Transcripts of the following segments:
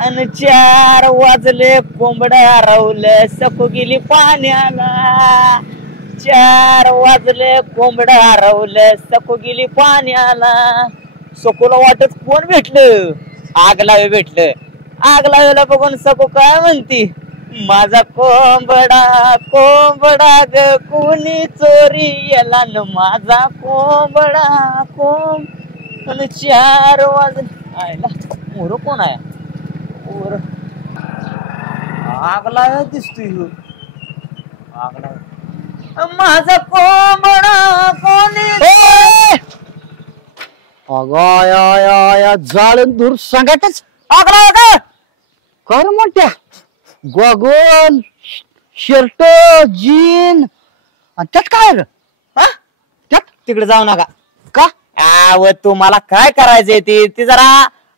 आणि 4 वाजले कोंबड्या रवलं सकू गेली पाण्याला 4 वाजले कोंबड्या रवलं सकू गेली पाण्याला सकूला वाटत कोण भेटलं आग लावे भेटलं आग लावायला बघून सकू काय म्हणती माझा कोंबडा ग कोणी चोरी याला न माझा कोंबडा आणि 4 वाजले आयला मोर कोण आहे मोर आगला दिसतोय आगला माझा कोंबडा कोणी अगं जाळून दूर सांगायच आगला का कर म्हणत्या गॉगल शर्ट जीन त्यात काय रे त्यात तिकडे जाऊ नका का व तुम्हाला काय करायचंय ते जरा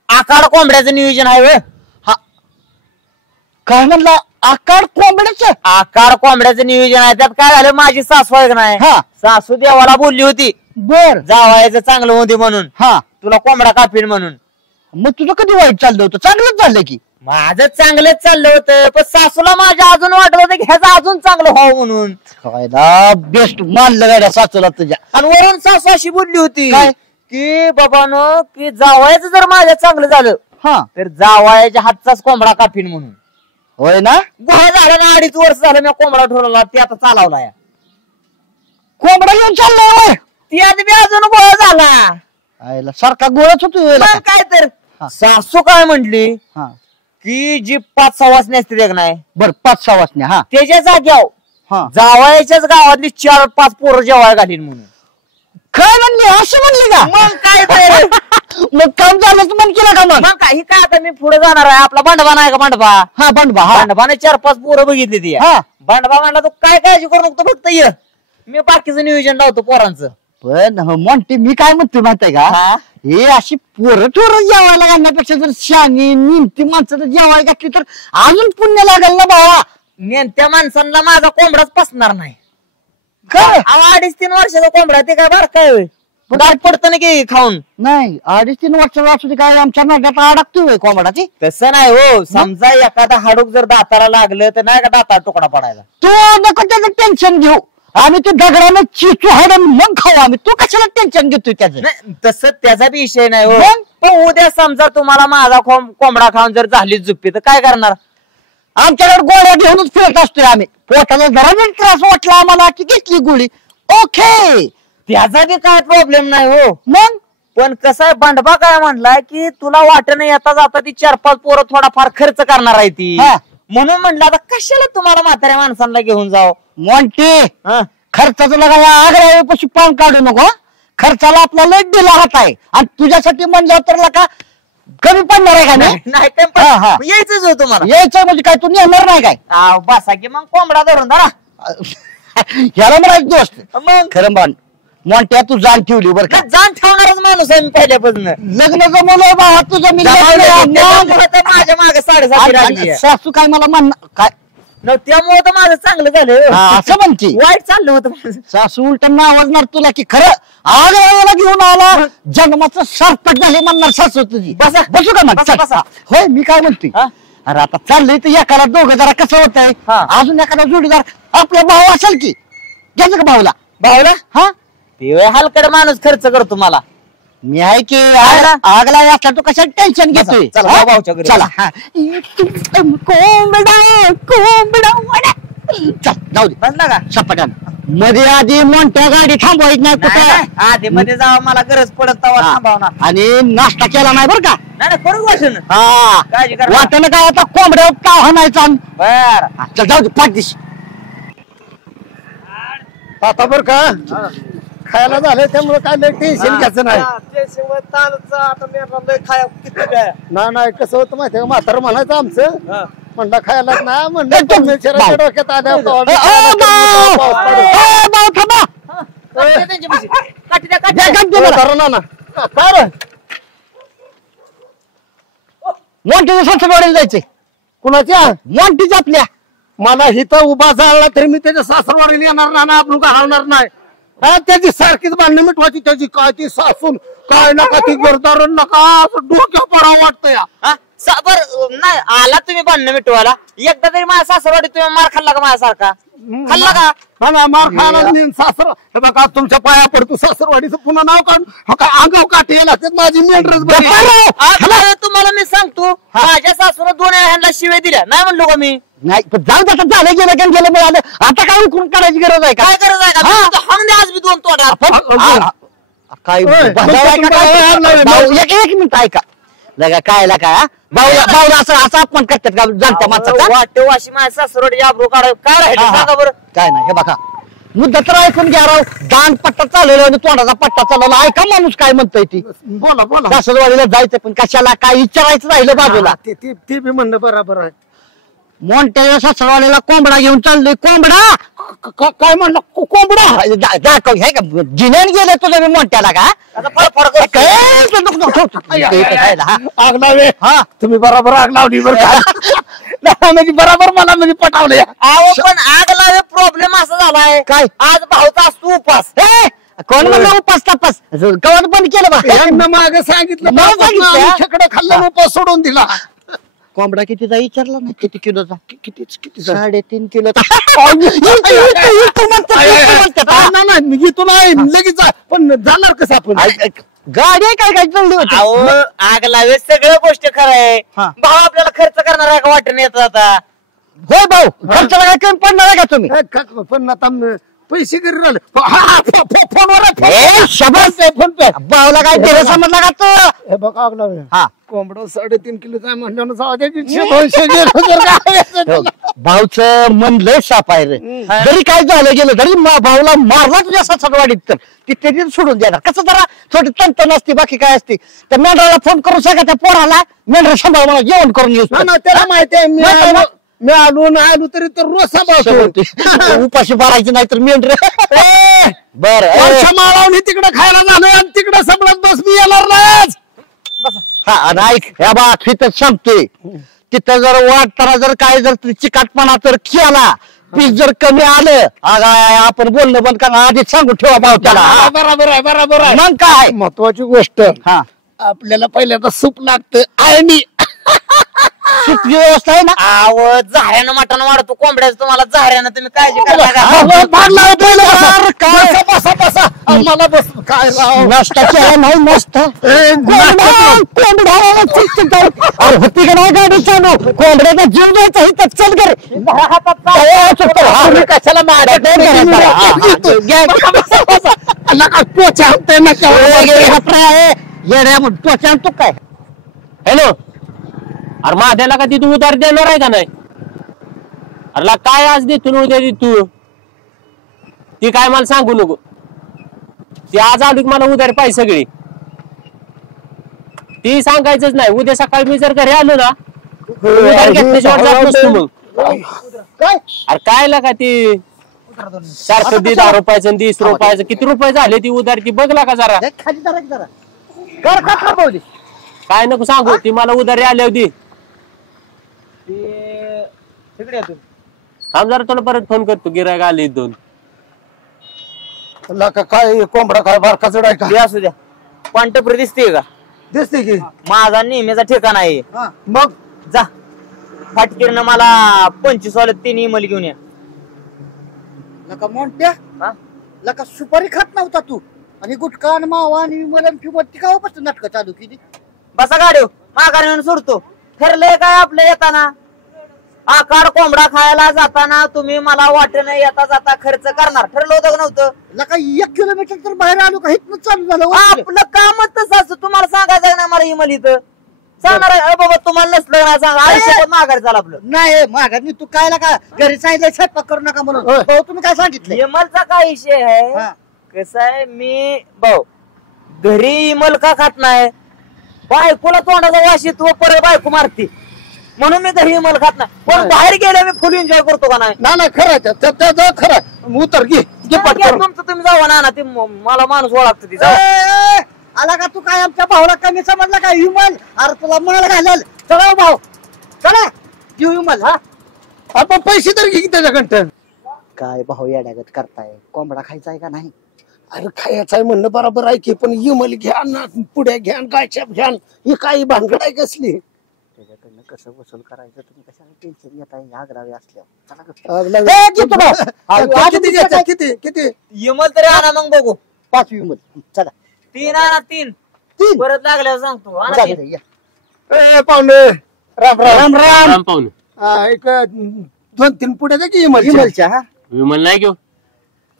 आकाड कोंबड्याचं नियोजन आहे वे हा काय म्हणला आकाड कोंबड्याचं आकाड कोंबड्याचं नियोजन आहे त्यात काय झालं माझी सासू आहे का नाही हा सासू देवाला बोलली होती बर जावायचं चांगलं होते म्हणून हा तुला कोंबडा कापील म्हणून मग तुझं कधी वाईट चाललं होतं चांगलंच झालं की माझं चांगलंच चाललं होतं पण सासूला माझ्या अजून वाटत होतं की ह्याचं अजून चांगलं व्हावं म्हणून काय बेस्ट मानलं गाड्या सासूला तुझ्या आणि वरून सासू अशी बोलली होती काय की बाबानो की जावायचं जर माझ्या चांगलं झालं हा तर जावायच्या हातचाच कोंबडा कापीन म्हणून होय ना गोळा झाला ना 2.5 वर्ष झालं मी कोंबडा ठेवला ते आता चालवला या कोंबडा घेऊन चाललाय ती आधी बी अजून गोळा झाला आयला सारखा गोळाच होतो मग काय तर सासू काय म्हटली हा की जी 5 सवासणी असते एक नाही बर 5-6 वाजण्या हा त्याच्या जाग्यावर हा जावायच्याच गावातली 4-5 पोरं जेवाय घालीन म्हणून काय म्हणले असं म्हणले का मग काय तर मग काम झालं मन केला का मग काही काय आता मी पुढे जाणार आहे आपला भांडबा नाही का भांडबा हा बंडबा हा भांडबाने 4-5 पोरं बघितली ती हा भांडबा म्हणला तू काय काळजी करू नको फक्त ये मी बाकीचं नियोजन लावतो पोरांचं पण मोंटी मी काय म्हणतो माहितीये का हा हे अशी पोरं ठोरं जेवायला घालण्यापेक्षा जर शानी निमती माणसं जर जेवायला घातली तर अजून पुण्य लागेल ना बाबा नेमत्या माणसांना माझा कोंबडाच पसणार नाही काय 2.5-3 वर्षाचा कोंबडा ते काय बरं काय होय दाट पडतं ना की खाऊन नाही 2.5-3 वर्षाचा असू दे काय आमच्या नाट्यात अडकतोय कोंबडाची तसं नाही हो समजा एखादा हाडूक जर दाताला लागलं तर नाही का दाता तुकडा पडायला तू नको त्याचं टेन्शन घेऊ आम्ही ते दगडानं चिचू हाडून मग खाऊ आम्ही तू कशाला टेन्शन घेतोय त्याचं नाही तसं त्याचा बी विषय नाही हो मग? पण उद्या समजा तुम्हाला माझा कोंबडा खाऊन जर झाली जुप्पी तर काय करणार आमच्याकडे गोळ्या घेऊनच फिरत असतोय आम्ही पोटाला जरा जरी त्रास वाटला आम्हाला की घेतली गोळी ओके त्याचा बी काय प्रॉब्लेम नाही हो मग पण कसं आहे भांडबा काय म्हणलाय की तुला वाटणं येता जाता ती 4-5 पोरं थोडाफार खर्च करणार आहे ती हा. म्हणून म्हटलं आता कशाला तुम्हाला म्हाताऱ्या माणसांना घेऊन जाव मोंटी हा खर्चाचं लगा या आग्र्यापाशी पान काढू नको खर्चाला आपला लय दिला हात आहे आणि तुझ्यासाठी म्हणलं तर लका कमी पडणार आहे का नाही नाही काय हा, हा. पण यायचंच हो तुम्हाला यायचं म्हणजे काय तू नेणार नाही काय बसा की मग कोंबडा धरून धरा ह्याला म्हणायचं दोस्त मग खरं म्हण मोंट्या तू जाण ठेवली बरं का जाण ठेवणारच माणूस आहे मी पहिल्यापासून लग्नाचं मुलं बाबा तुझं मी त्यामुळे तर माझ्या मागे 7.5 लागली सासू काय मला म्हणणार काय त्यामुळे तर माझं चांगलं झालं असं म्हणते वाईट चाललं होतं माझं. सासू उलट नावाजणार तुला की खरं आग्र्याला घेऊन आला जन्माचं सरपट झाले म्हणणार सासू तुझी बसा. बसू का मग बसा, चल. बसा. होय मी काय म्हणतोय हा? अरे आता चाललंय तर एकाला दोघं जरा कसं होत आहे हा. अजून एखादा जोडीदार आपला भाऊ असेल की घ्यायचं का भाऊला भाऊला हा ते हलकड माणूस खर्च करतो मला मी आहे की आगला? आगला असला तू कशा टेन्शन बसा. घेतोय चला, हा? भाऊच्या घरी चला हा. कोंबडा कोंबडा वडा. चल जाऊ दे बसला का सपाट्यान मध्ये आधी मोठ्या गाडी थांबवायची नाही कुठं आधी मध्ये जावं मला गरज पडत तेव्हा हा. थांबवणार आणि नाश्ता केला नाही बरं का नाही नाही, करू वाटून हा काळजी करा. वाटणं काय आता कोंबड्या का हाणायचा बर चल जाऊ दे पाठीस आता बर का खायला झालं त्यामुळे काय लय टेन्शन घ्यायचं नाही नाही कसं होतं माहितीये का म्हातारं म्हणायचं आमचं म्हणलं खायला नाही म्हणलं परमेश्वराच्या डोक्यात आल्या मोठीच्या सासरवाडीला जायचंय कुणाच्या मोठीच आपल्या मला हिथं उभा झाला तरी मी त्याच्या सासरवाडीला येणार ना आपण का हलणार नाही हा त्याची सारखीच भांडणं मिटवायची त्याची काय ती सासून काय नका ती गरदार नका असं डोक्या पडा वाटतं या बर नाही आला तुम्ही भांडण मिटवायला एकदा तरी माझ्या सासरवाडी तुम्ही मार खाल्ला का माझ्यासारखा खाल्ला का हा ना, मार खायला नेन सासर हे बघा तुमच्या पाया पडतो सासरवाडीचं पुन्हा नाव काढून हो काय अंगाव काठी यायला लागतात माझी मेंढरच बरी आज तुम्हाला मी सांगतो माझ्या सासून 2 ह्यांना शिवे दिल्या नाही म्हणलो का मी नाही पण जाऊ दे, आता झालं गेलं काय गेलं मिळालं आता काय उकरून करायची गरज आहे का काय गरज आहे का हाणून आज मी 2 तोडा काय ओय, बजाव आहे का काय? भाऊ, एक मिनिट ऐका लगा काय बाऊला असं अपमान करतात का जाणत्या माणसाचा वाटे वाशी माझ्या सासरवाडी आब्रू काढ काय राहिलं सांगा बरं काय नाही हे बघा मुद्दा तर ऐकून घ्या राव दान पट्टा चालवला आणि तोंडाचा पट्टा चालवला ऐका माणूस काय म्हणतोय ती बोला बोला सासरवाडीला जायचं पण कशाला काय विचारायचं राहिलं बाजूला ते बी म्हणणं बरोबर आहे मोठ्या सासरवाडीला कोंबडा घेऊन चाललोय कोंबडा काय म्हणलं कोंबडा दाखव हे का जिनेन गेलं तुझं मी मोठ्याला का आता फडफड करतो. आग लावे हा तुम्ही बरोबर आग लावली बरं का म्हणजे बरोबर मला म्हणजे पटावले अहो पण आग लावे प्रॉब्लेम असा झालाय काय? आज भाऊचा असतो उपास कोण म्हणलं उपास तापास कवर बंद केलं बा यांना मागे सांगितलं मला सांगितलं? खेकडे खाल्लं उपास सोडून दिला कोंबडा कितीचा विचारला नाही किती किलोचा किती 3.5 किलो नाही मी घेतो नाही लगेच पण जाणार कसं आपण गाडी काय काय चालली होती अहो आग लावे सगळ्या गोष्टी खरं आहे हा. भाऊ आपल्याला खर्च करणार आहे का वाटून येत आता होय भाऊ खर्चाला काय कमी पडणार आहे का तुम्ही पण आता पैसे घरी राहिले फोनवर ए, शाबास. फोन पे भाऊला काय दिलं समजला का तू हे बघा आग लावे हा कोंबड 3.5 किलोचा म्हणल्यानं जाऊ दे 200 गेलं तर काय भाऊच मन लय साप आहे रे जरी काय झालं गेलं तरी भाऊला मारला तुझ्या सासरवाडीत तर ती त्याची सोडून देणार कसं जरा छोटी तंतन असते बाकी काय असते त्या मेंढराला फोन करू सका त्या पोराला मेंढरा सांभाळ मला जेवण करून येऊ ना त्याला माहिती आहे मी आलो नाही आलो तरी तर रोज सांभाळतो उपाशी मारायची नाही तर मेंढर बर माळावणी तिकडे खायला झालोय आणि तिकडे सांभाळत बस मी येणार नाही हा आणि ऐक ह्या बा तिथं संपतोय तिथं जर वाटताना जर काय जर चिकाटपणा जर केला पीस जर कमी आलं आपण बोलणं बंद करा आधीच सांगून ठेवा भाऊ त्याला बरोबर आहे मग काय महत्वाची गोष्ट हा आपल्याला पहिल्यांदा सूप लागतं आणि सुटकी व्यवस्था आहे ना अहो झाऱ्यानं मटण वाढतो कोंबड्याचं तुम्हाला झाऱ्यानं तुम्ही काळजी करा मला बस काय राव नसता नाही नसतं होती का नाही गाडी चालू कोंबड्याचा जीव द्यायचा इथं चल कर कशाला त्वचा आणतो काय हॅलो अरे माझ्याला का ती तू उधार देणार आहे का नाही अरे काय आज देतो उद्या तू ती काय मला सांगू नको ती आज आली मला उधार पाहिजे सगळी ती सांगायचंच नाही उद्या सकाळी मी जर घरी आलो ना उधार घेतल्याशिवाय जात नसतो मग अरे काय लागा ती 410 रुपयाचं 20 रुपयाचं किती रुपये झाले ती उधार ती बघला का जरा खाली जरा कर का थांबवली काय नको सांगू ती मला उधारी आली होती थांब जरा तुला परत फोन करतो गिरायक आले 2 काय कोंबडा काय बारका चढाय का हे असू द्या पांढरपुरी दिसते का दिसते की माझा नेहमीचा ठिकाण आहे मग जा फाटकीरनं मला 25 वाले 3 इमल घेऊन या लका मोठ्या हा? लका सुपारी खात नव्हता तू आणि गुटखा आणि मावा आणि मलम किंमत कावापासून नाटक चालू केली बसा गाडी माघारी येऊन सोडतो ठरलंय काय आपलं येताना आकार कोंबडा खायला जाताना तुम्ही मला वाटेनं येता जाता खर्च करणार ठरलं होतं का नव्हतं लका 1 किलोमीटर तर बाहेर आलो का इथनं चालू झालं आपलं कामच तसं असतं तुम्हाला सांगायचं ना मला इमल इथं सांगणार आहे बाबा तुम्हाला नसलं ना सांगा आयुष्यात माघारी चाल आपलं नाही माघारी तू काय लका घरी सांगितलं स्वयंपाक करू नका म्हणून भाऊ तुम्ही काय सांगितलं इमलचा काय विषय आहे कसं आहे मी भाऊ घरी इमल का खात नाही बायकोला तोंडाचा वास येतो परत बायको मारती म्हणून मी घरी इमल खात नाही पण बाहेर गेले मी फुल एन्जॉय करतो का नाही नाही खरं खरं उतर घे तुमचं तुम्ही जावा ना ते मला माणूस ओळखतो ती आला का तू काय आमच्या भाऊला कमी समजला का विमल अरे तुला मळ घालेल चला भाऊ चला घेऊ विमल हा आपण पैसे तर घे त्याच्याकडं काय भाऊ येड्यागत करताय कोंबडा खायचा आहे का नाही अरे खायचं आहे म्हणणं बरोबर आहे की पण इमल घ्या ना पुढ्या घ्या गायच्या घ्या ही काही भानगड आहे कसली त्याच्याकडनं कसं वसूल करायचं तुम्ही कशाला टेन्शन घेताय ह्या ग्रावी असल्यावर किती घ्यायचं? किती किती यमल तरी आणा मग बघू. 5 विमल चला 3 आणा 3. परत लागल्यावर सांगतो आणा चालेल, 3. या. ए पाहुणे राम राम राम राम पाहुणे. एक 2-3 पुढे द्या की इमलच्या. विमलच्या हा विमल नाही घेऊ.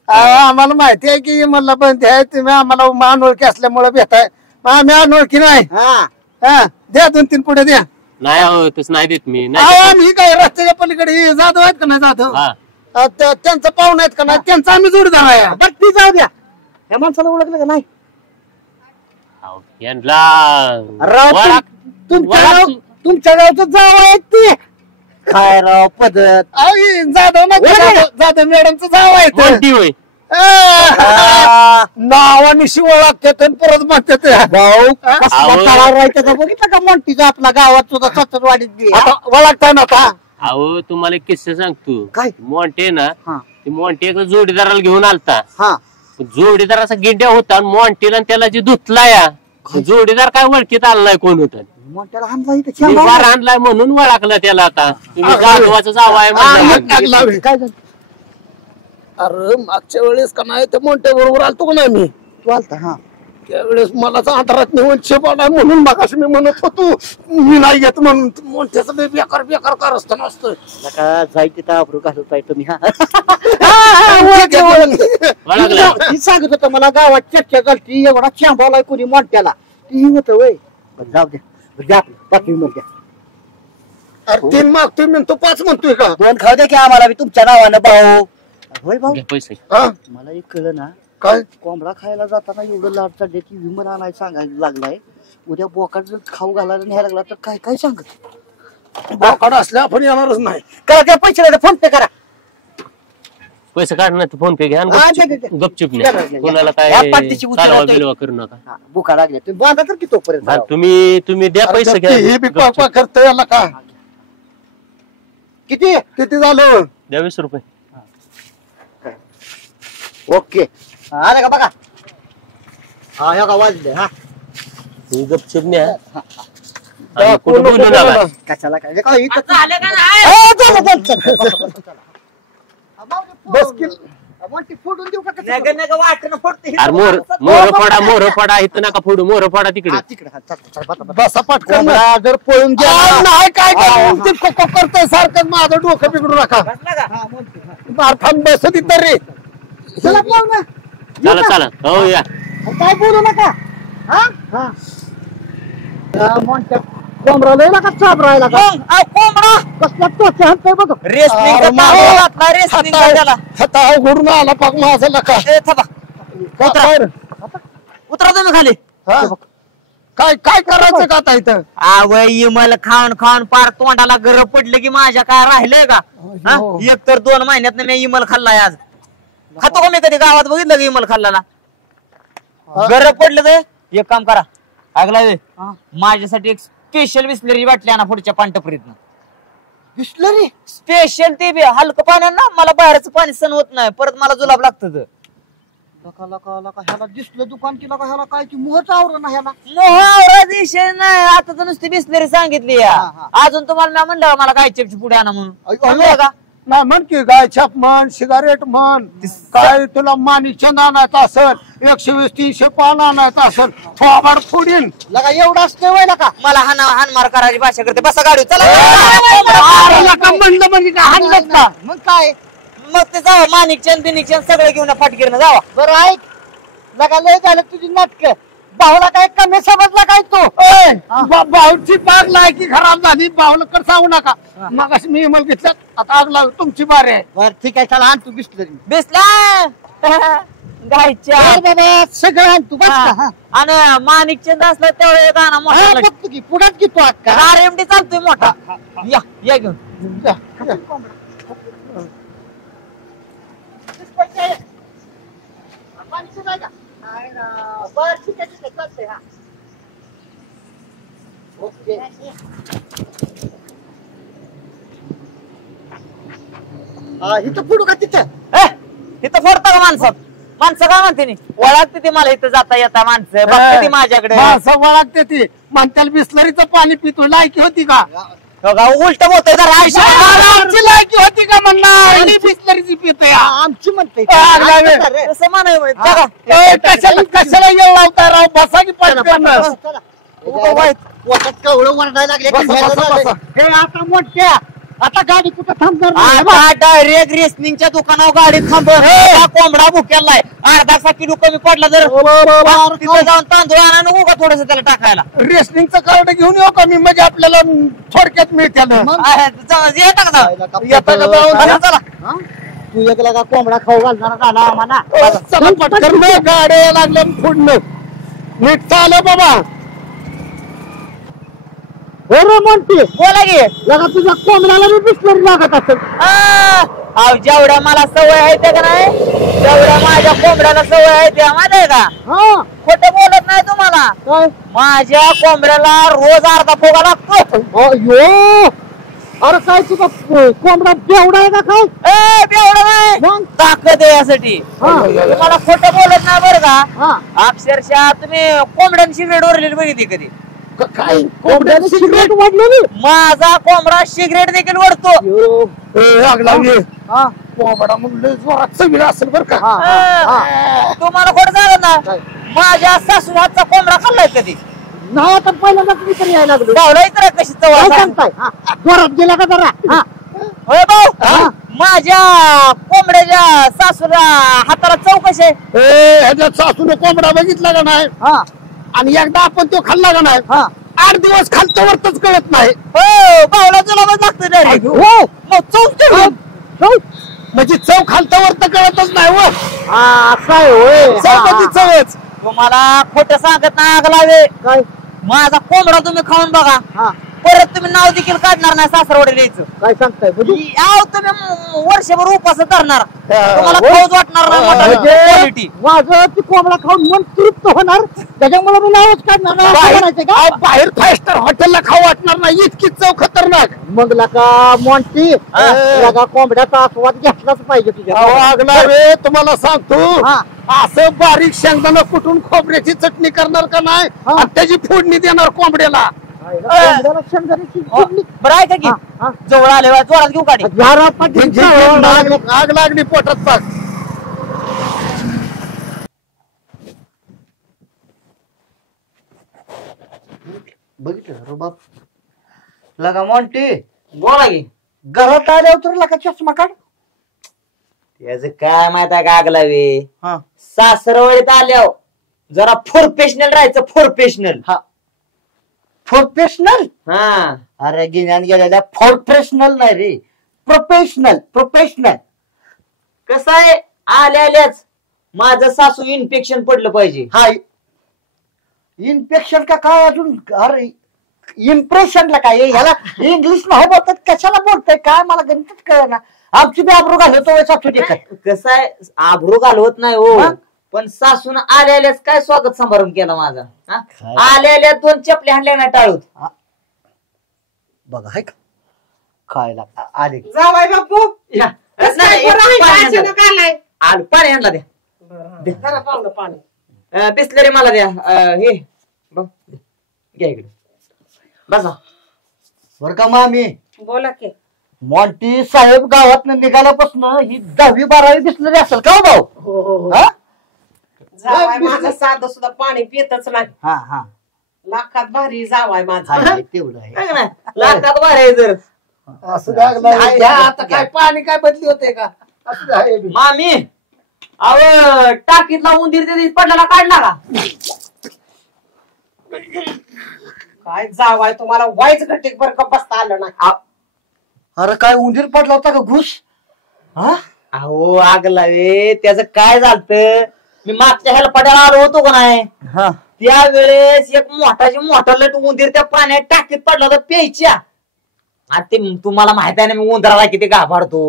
आम्हाला माहिती आहे की इमलला पण द्या. तुम्ही आम्हाला अनोळखी असल्यामुळे भेटाय. आम्ही अनोळखी नाही. हा द्या 2-3 पुढे द्या. नाही हो तसं नाही देत मी. आम्ही काय रस्त्याच्या पलीकडे हे जाधव आहेत का नाही जाधव? हा त्यांचं पाहुणे आहेत का नाही? त्यांचा आम्ही जोडीदार आहे. बरं ती जाऊ द्या ह्या माणसाला ओळखलं का नाही अहो, यांना राव वळख- वळख- तुमच्या गावचं जाव आहेत ते काय राव पद्धत अहो, हे जाधव नाही का? जाधव मॅडमचं जाव आहे ते. मोठी होय. नावाने शिवाय लागतात आणि परत म्हणतात. भाऊ कसला अहो. तळाव राहायचा का बघितलं का मोंटीचा आपला गावात सुद्धा सचरवाडीत बी आता ओळखताय ना आता? अहो तुम्हाला एक किस्सा सांगतो. काय? मोंटे ना हा ते मोंटे एक जोडीदाराला घेऊन आलता. हा जोडीदार असा गिंड्या होता आणि मोंटीला आणि त्याला जी धुतला या जोडीदार काय ओळखीत आला नाही कोण होता. मोंट्याला हाणला इथे मी वार आणलाय म्हणून ओळखला त्याला. आता तुम्ही गाढवाचं जाव आहे म्हणलं. आग लावे. काय झालं अरे मागच्या वेळेस का नाही ते मोठ्या बरोबर आलतो का नाही मी? तू आलता हा त्यावेळेस मला अंतरात निवड शेपाला म्हणून मागाशी मी म्हणत होतो मी नाही येत म्हणून. मोठ्याच बेकार बेकार कार असतं नसतं. नका जाय तिथं अब्रू घालत आहे तुम्ही ओळखला. ती सांगत होतं मला गावात चर्चा झाली एवढा चांबावलाय कोणी मोंट्याला ती होत वय पण जाऊ द्या द्या आपलं 5 विमल द्या. अरे 3 मागतोय म्हणतो 5 म्हणतोय का? 2 खाऊ द्या की आम्हाला बी तुमच्या नावानं भाऊ होय भाऊ घे पैसे. हा? मला एक कळलं ना काय कोंबडा खायला जाताना एवढं लाड चालले की विमल आणायला सांगायला लागलाय उद्या बोकाड जर खाऊ घालायला न्यायला लागला तर काय काय सांगत बोकाड असल्या आपण येणारच नाही. करा त्या पैसे फोन पे करा पैसे काढणार फोन पे घ्या आणि हा, गपचूप- दे, दे, दे. गपचूप द्या, नाही द्या. कोणाला या काय पाठीशी उचला चालवा ते. बिलवा करू नका. हा, बुका लागले तुम्ही बांधा तर की तोपर्यंत आणि तुम्ही द्या पैसे अरे घ्या हे बी गपचूप. पापा करतोय याला का? किती किती झालं? द्या 20 रुपये. ओके आले का बघा हा ह्या का वाजले हा तुम्ही गपचूप न्या हा, आणि कुठं कोण- बोलू कोण- नका. कशाला काय काय इथं झालं का नाही? ए, चला, चला, चला. बस की मोठी फोडून देऊ का कसं? नग नग वाटणं फोडते. अरे मोर फोडा इथं नका फोडू मोर फोडा तिकडे. हा, तिकडे हा, चला, चला, बसा, बसा. बसा पटकन. कोंबडा जर पळून आ, गेला नाही काय करतोय सारखं माझं डोकं बिघडू नका. बसला का? हा, मोठी, हा. मारखान बसत इथं रे. चला पाहू ना. चला चला हो या. काय बोलू नका हा हा मोठ्या कोंबडा लय नका चाप राहिला का कोंबडा कसला टोचे हाणतोय बघ रेसलिंग अरे मा- रेसलिंग त्याला. हाता उघडून आला पाक माझा नका. ए, थांबा. काय उतरा तुम्ही खाली. काय काय करायचं का आता इथं? आवय इमल खाऊन खाऊन पार तोंडाला गरम पडलं की माझ्या काय राहिलंय का हा? अय्यो. एक तर 2 महिन्यात मी इमल खाल्लाय आज. खातो का मी कधी गावात बघितलं का इमल खाल्ला गरम पडलं ते एक काम करा ऐकला माझ्यासाठी एक स्पेशल बिस्लरी बाटली आणा पुढच्या पांढरपुरीतनं. बिस्लरी स्पेशल ते बी हलकं पाण्यानं ना मला बाहेरचं पाणी सहन होत नाही परत मला जुलाब लागतं ते. लका लका लका ह्याला दिसलं दुकान केलं का ह्याला काय की मोहच आवरण ना ह्याला मोहावरा दिशे नाही आता तर नुसती बिस्लरी सांगितली या. हा. अजून तुम्हाला मी म्हणलं मला काय चिपची पुढे आणा म्हणून अय्यो. म्हणलं का नाही म्हण की गाय छाप म्हण सिगारेट म्हण काय तुला माणिकचंद आणायचं असेल 120-300 पान आणायचं असेल थोबाड फोडीन. लका एवढं असतं वय लका मला हानमार करायची भाषा करते बसा गाडी चला अरे नका म्हणलं म्हणजे काय हाणलंच का? मग काय मग ते जावा माणिकचंद बिनिकचंद सगळे घेऊन फाटकीरनं जावा. बरं ऐक लका लय झालं तुझी नाटक भाऊला काय कमी समजला काय तो भाऊची पाग लायकी खराब झाली. भाऊला कर सांगू नका. मग मी इमल घेतलं आता आग लाव तुमची बारी आहे. बरं ठीक आहे चला आण तू बिस्लरी बेसला गायच्या बरं बाबा सगळं आण तू बस का हा. आणि माणिकचंद असला तेवढा एक आणा हा, मोठा बघतो की पुढात की तू अक्का RMD चालतोय मोठा या या घेऊन जा, जा. बरं ठीक आहे चालतंय हा ओके हा इथं पुढू का तिथं इथं फोडता का माणसात माणसं काय म्हणते नी? ओळखते ती मला इथं जाता येता माणसं बघते ती माझ्याकडे असं ओळखते ती म्हणत्याला बिस्लरीचं पाणी पितो लायकी होती का उलट बोलतोय आमची लायकी होती का म्हणणार बिस्लरीची पितोय आमची म्हणते तसं म्हणाय कशाला येऊ लावताय राव बसा की पटकन पोटात कवळं वरडायला लागले की बसा, बसा, बसा. हे आता मोठ्या आता गाडी कुठं थांबणार आता डायरेक्ट रेसनिंगच्या दुकानावर गाडी थांबव कोंबडा भुक्यालाय अर्धा किलो कमी पडला तर तिथे जाऊन तांदूळ आणा नको का थोडस त्याला टाकायला रेसलिंगचं कार्ड घेऊन येऊ का मी म्हणजे आपल्याला थोडक्यात मिळते चला तू एकला का कोंबडा खाऊ घालणार झाला आम्हाला चला पटकन गाड्या लागल्या फोडणं नीट चाल बाबा हो रे म्हणते बोला की लगा तुझ्या कोंबड्याला मी बिस्लरी लागत असेल अहो जेवढ्या मला सवय आहे त्या का नाही तेवढ्या माझ्या कोंबड्याला सवय आहे त्या माहिती आहे का हा खोटं बोलत नाही तुम्हाला काय माझ्या कोंबड्याला रोज अर्धा फोगा लागतो अयो अरे काय तुझा कोंबडा बेवडा आहे का काय एवढं नाही मग ताकद आहे यासाठी हा. तुम्हाला खोटं बोलत नाही बरं का हा अक्षरशः तुम्ही कोंबड्यांची वेळ ओरलेली बघितली कधी काय कोंबड्याने सिगरेट वाढलेली माझा कोंबडा सिगरेट देखील ओढतो हा कोंबडा मग लय जोरात चवीला असेल बरं का हा तुम्हाला खोटं झालं ना काय? माझ्या सासू हातचा कोंबडा खाल्लाय कधी नाही आता पहिल्यांदाच मी तरी यायला लागलो भावला इतर कशी चव काय असावी? सांगताय हा, जोरात गेला का जरा हा होय भाऊ हा. माझ्या कोंबड्याच्या सासूला हाताला चव कशी आहे? ह्याच्यात सासून कोंबडा बघितला का नाही हा आणि एकदा आपण तो खाल्ला का नाही हा 8 दिवस खालच्या वरतच कळत नाही हो भावला तुला पण लागतं डायरेक्ट हो मग चव चव. चव म्हणजे चव खालच्या वरत कळतच नाही व हा असं आहे होय चव कधी चवच तुम्हाला खोटं सांगत नाही आग लावे काय माझा कोंबडा तुम्ही खाऊन बघा हा परत तुम्ही नाव देखील काढणार नाही सासरवाडीला यायचं काय सांगताय बघू याव तुम्ही वर्षभर उपास धरणार तुम्हाला हो. खाऊच वाटणार नाही मटणाची क्वालिटी माझं ती कोंबडा खाऊन मन तृप्त होणार त्याच्यामुळे मी नावच काढणार नाही असं म्हणायचं का बाहेर 5 स्टार हॉटेलला खाऊ वाटणार नाही इतकी चव खतरनाक मग लका मोंटी लगा कोंबड्याचा आस्वाद घेतलाच पाहिजे तुझ्या वागला रे तुम्हाला सांगतो हा. असं बारीक शेंगदाणा कुठून खोबऱ्याची चटणी करणार का नाही हा. आणि त्याची फोडणी देणार कोंबड्याला कोंबड्याला शेंगदाण्याची चटणी. बरं आहे का की हा, हा. जवळ आले जोरात घेऊ गाडी जरा पटकन आग लागली पोटात पाक बघितलं रुबाब लगा मोंटी बोला की घरात आल्यावर तर लका चष्मा काढ याच काय माहित आहे का आग लावे हा सासरवाडीत आल्यावर जरा प्रोफेशनल राहायचं प्रोफेशनल हा प्रोफेशनल हा अरे गिन्यान गेलेल्या प्रोफेशनल नाही रे प्रोफेशनल प्रोफेशनल कसं आहे आल्याच माझं सासू इन्फेक्शन पडलं पाहिजे हा इन्फेक्शन का काय अजून अरे इम्प्रेशनला काय ह्याला इंग्लिश नाही बोलतात कशाला बोलतोय काय मला गणितच कळना आमची बी आबरू घालतो सासू देखत कसं आहे आभरू घालवत नाही हो मग? पण सासून आल्याच काय स्वागत समारंभ केला माझा हा? काय? आल्या 2 चपल्या हाणल्या नाही टाळूत बघा हाय का काय लाग आले जावाय बापू या. कसं नाही, काय बरं आहे? पाणी काय आणलं. अचानक आलाय? आलं, पाणी आणला द्या जरा पाहुणं पाणी बिस्लरी मला द्या हे बघ, घ्या इकडे बसा बर का मामी बोला की मॉन्टी साहेब गावात निघाल्यापासून ही 10वी-12वी दिसलेली असेल का हो भाऊ हो हो हो हा? जावाय माझं साधं सुद्धा पाणी पितच नाही हा हा लाखात भारी जावाय माझा आहे, तेवढं आहे है का नाही? लाखात बाहेर जर असं द्या आता काय पाणी काय बदली होते का असं द्या, हे बी. मामी अहो टाकीतला उंदीर त्या दिवशी पडलेला काढला का काय जावाय तुम्हाला वाईच घटीक बर का बसता आलं नाही अरे काय उंदीर पडला होता का घुस हा अहो आग लावे त्याच काय झालत मी मागच्या ह्याला पडायला आलो होतो का नाही हा त्यावेळेस एक मोठा लट उंदीर त्या पाण्यात टाकीत पडला होता प्यायच्या आणि ते तुम्हाला माहित आहे ना मी उंदराला किती घाबरतो